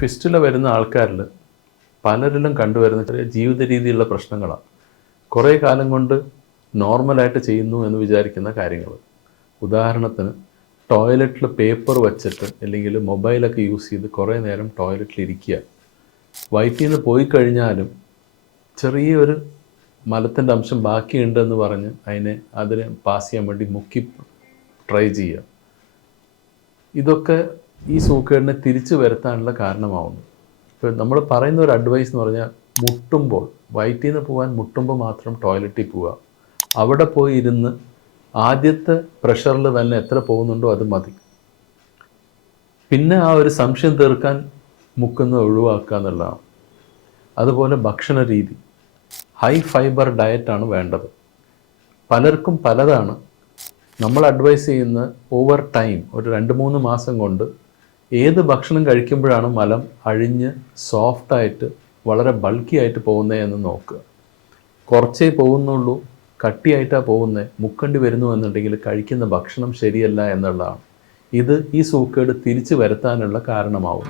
Fistula വരുന്ന ആൾക്കാരിൽ പലരിലും കണ്ടുവരുന്ന ചെറിയ ജീവിത രീതിയിലുള്ള പ്രശ്നങ്ങളാണ്. കുറേ കാലം കൊണ്ട് നോർമലായിട്ട് ചെയ്യുന്നു എന്ന് വിചാരിക്കുന്ന കാര്യങ്ങൾ. ഉദാഹരണത്തിന് ടോയ്ലറ്റിൽ പേപ്പർ വച്ചിട്ട് അല്ലെങ്കിൽ മൊബൈലൊക്കെ യൂസ് ചെയ്ത് കുറേ നേരം ടോയ്ലറ്റിൽ ഇരിക്കുക. വയറ്റിൽ നിന്ന് പോയി കഴിഞ്ഞാലും ചെറിയൊരു മലത്തിൻ്റെ അംശം ബാക്കിയുണ്ടെന്ന് പറഞ്ഞ് അതിനെ പാസ് ചെയ്യാൻ വേണ്ടി മുക്കി ട്രൈ ചെയ്യുക. ഇതൊക്കെ ഈ സൂക്കേടിനെ തിരിച്ചു വരുത്താനുള്ള കാരണമാവുന്നു. ഇപ്പോൾ നമ്മൾ പറയുന്ന ഒരു അഡ്വൈസ് എന്ന് പറഞ്ഞാൽ മുട്ടുമ്പോൾ, വയറ്റിൽ നിന്ന് പോകാൻ മുട്ടുമ്പോൾ മാത്രം ടോയ്ലറ്റിൽ പോവുക. അവിടെ പോയി ഇരുന്ന് ആദ്യത്തെ പ്രഷറിൽ തന്നെ എത്ര പോകുന്നുണ്ടോ അത് മതി. പിന്നെ ആ ഒരു സംശയം തീർക്കാൻ മുക്കുന്നത് ഒഴിവാക്കുക എന്നുള്ളതാണ്. അതുപോലെ ഭക്ഷണ രീതി, ഹൈ ഫൈബർ ഡയറ്റാണ് വേണ്ടത്. പലർക്കും പലതാണ്. നമ്മൾ അഡ്വൈസ് ചെയ്യുന്ന ഓവർ ടൈം ഒരു 2-3 മാസം കൊണ്ട് ഏത് ഭക്ഷണം കഴിക്കുമ്പോഴാണ് മലം അഴിഞ്ഞ് സോഫ്റ്റായിട്ട് വളരെ ബൾക്കി ആയിട്ട് പോകുന്നതെന്ന് നോക്കുക. കുറച്ചേ പോകുന്നുള്ളൂ, കട്ടിയായിട്ടാണ് പോകുന്നത്, മുക്കേണ്ടി വരുന്നു എന്നുണ്ടെങ്കിൽ കഴിക്കുന്ന ഭക്ഷണം ശരിയല്ല എന്നുള്ളതാണ്. ഇത് ഈ സൂക്കേട് തിരിച്ചു വരുത്താനുള്ള കാരണമാവും.